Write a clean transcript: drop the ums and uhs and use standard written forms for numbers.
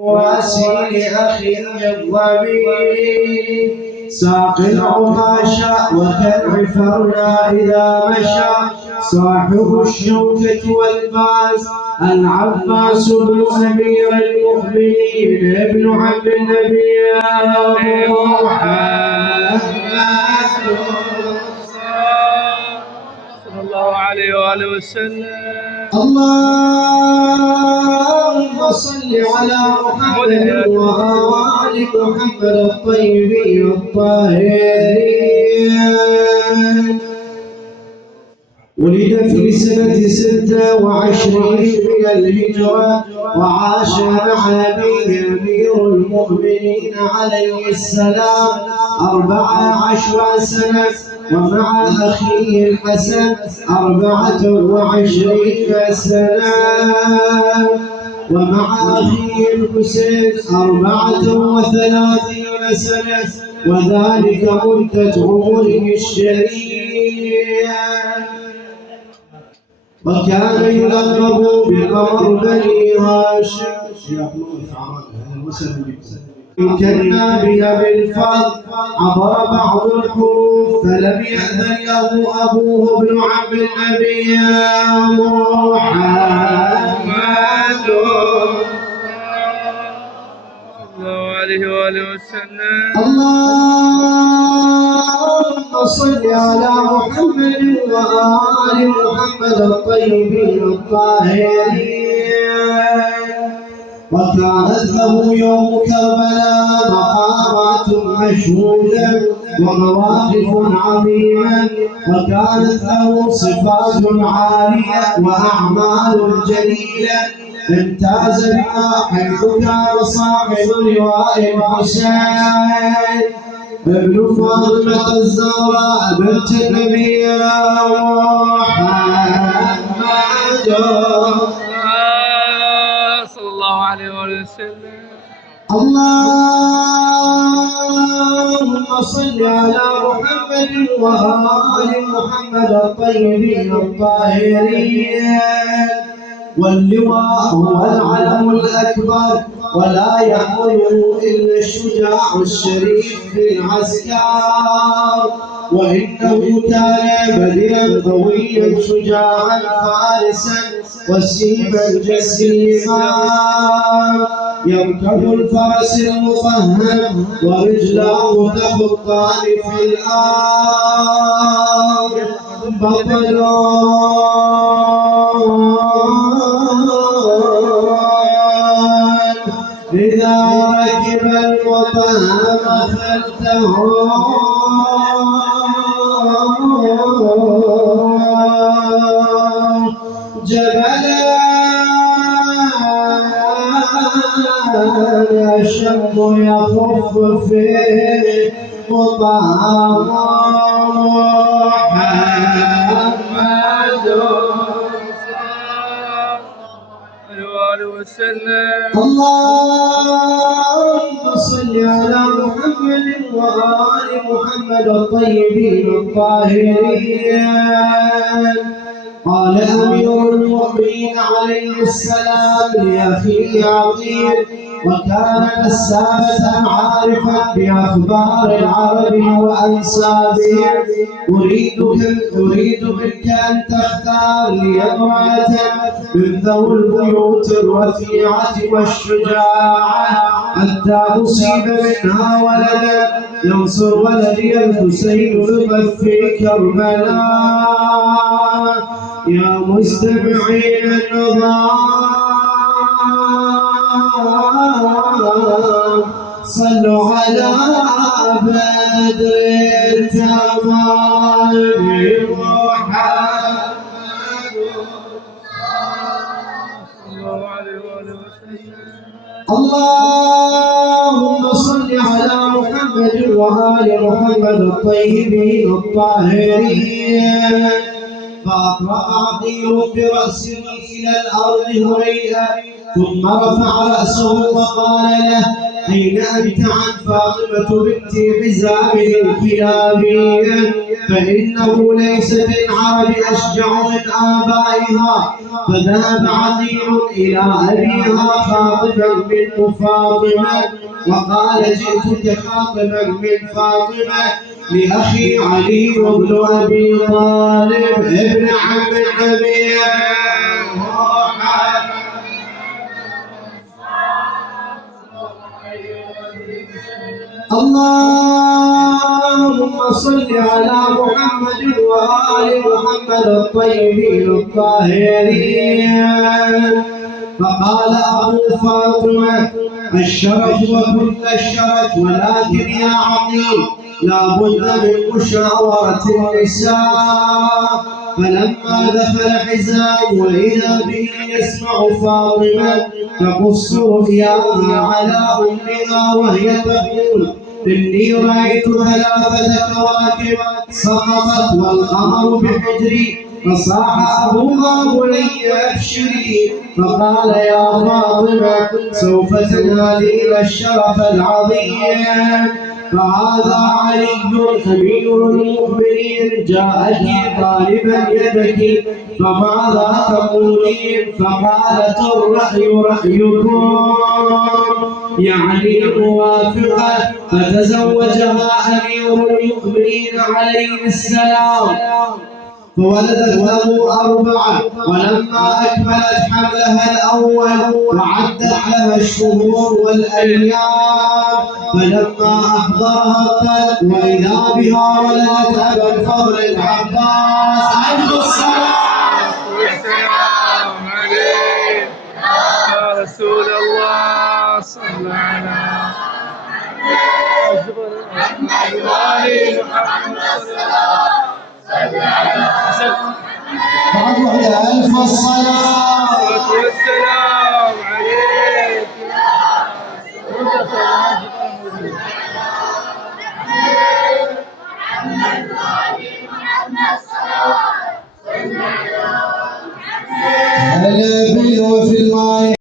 واسيل أخي الضمير ساق العطاشا وكالعفرنا إذا مشى صاحب الشوكة والباس العباس بن أمير المؤمنين ابن عم النبي محمد صلى الله عليه وآله وسلم. اللهم صل على محمد وآل محمد الطيبين الطاهرين. ولد في سنة 26 من الهجرة وعاش مع أبيه أمير المؤمنين عليه السلام 14 سنة ومع أخيه الحسن 24 سنة ومع أخيه الحسين 34 سنة وذلك مدة عمره الشريف. وكان يلقب بقمر بني هاشم كنا بأبي الفضل عبر بعض الحروف فلم يأذن له أبوه ابن عم النبي محمد صلى الله عليه وآله وسلم. اللهم صل على محمد وآل محمد الطيبين الطاهرين. وكانت له يوم كربلاء مقامات مشهودة ومواقف عظيمة وكانت له صفات عالية وأعمال جليلة امتاز بها حيث كان صاحب لواء الحسين ابن فاطمة الزهراء بنت النبي محمد صلى الله عليه وسلم. اللهم صل على محمد وآل محمد الطيبين الطاهرين. واللواء هو العلم الأكبر ولا يحمله إلا الشجاع الشريف في العسكر وإنه كان بديا قويا شجاعا فارسا وسيما جسيما يركب الفرس المفهم ورجلاه تخطان في الأرض بطل إذا ركب المطهم خلته جبلا الشم يخف فيه مطهم محمد وسلم. اللهم صل على محمد وآل محمد الطيبين الطاهرين. قال أمير المؤمنين عليه السلام لأخيه عقيل وكان نسابة عارفا بأخبار العرب وأنسابهم أريد منك أن تختار لي امرأة من ذوي البيوت الرفيعة والشجاعة حتى أصيب منها ولدا ينصر ولدي الحسين في كربلاء. يا مستمعين النظام صلوا على بدر التمام محمد اللهم صل على محمد وآل محمد الطيبين الطاهرين. فأطرق عقيل برأسه إلى الأرض هريئا ثم رفع رأسه وقال له أين أنت عن فاطمة بنت حزام الكلابي فإنه ليس في العرب أشجع من آبائها. فذهب عقيل إلى أبيها خاطبا من فاطمة وقال جئتك خاطبا من فاطمة لأخي علي بن أبي طالب ابن عم النبي. اللهم صل على محمد وآل محمد الطيبين الطاهرين. فقال أبو فاطمة الشرف وكل الشرف ولكن يا عقيل لا بد من مشاورة النساء. فلما دخل حزام وإذا به يسمع فاطمة تقص رؤياها على أمها وهي تقول إني رأيت 3 كواكب سقطت والقمر بحجري. فصاح أبوها بني أبشري. فقال يا فاطمة سوف تنالين الشرف العظيم. فهذا علي أمير المؤمنين جاءك طالبا يدك فماذا تقولين؟ فقالت الرأي رأيكم يعني موافقة. فتزوجها أمير المؤمنين عليه السلام فولدت له 4. ولما أكملت حملها الأول وعدت لها الشهور والأيام فلما أحضرها الطلق وإذا بها ولدت أبا الفضل العباس عليه الصلاة والسلام عليك يا رسول الله صلى على محمد ألف الصلاة والسلام عليك. هلا بي وفي الماء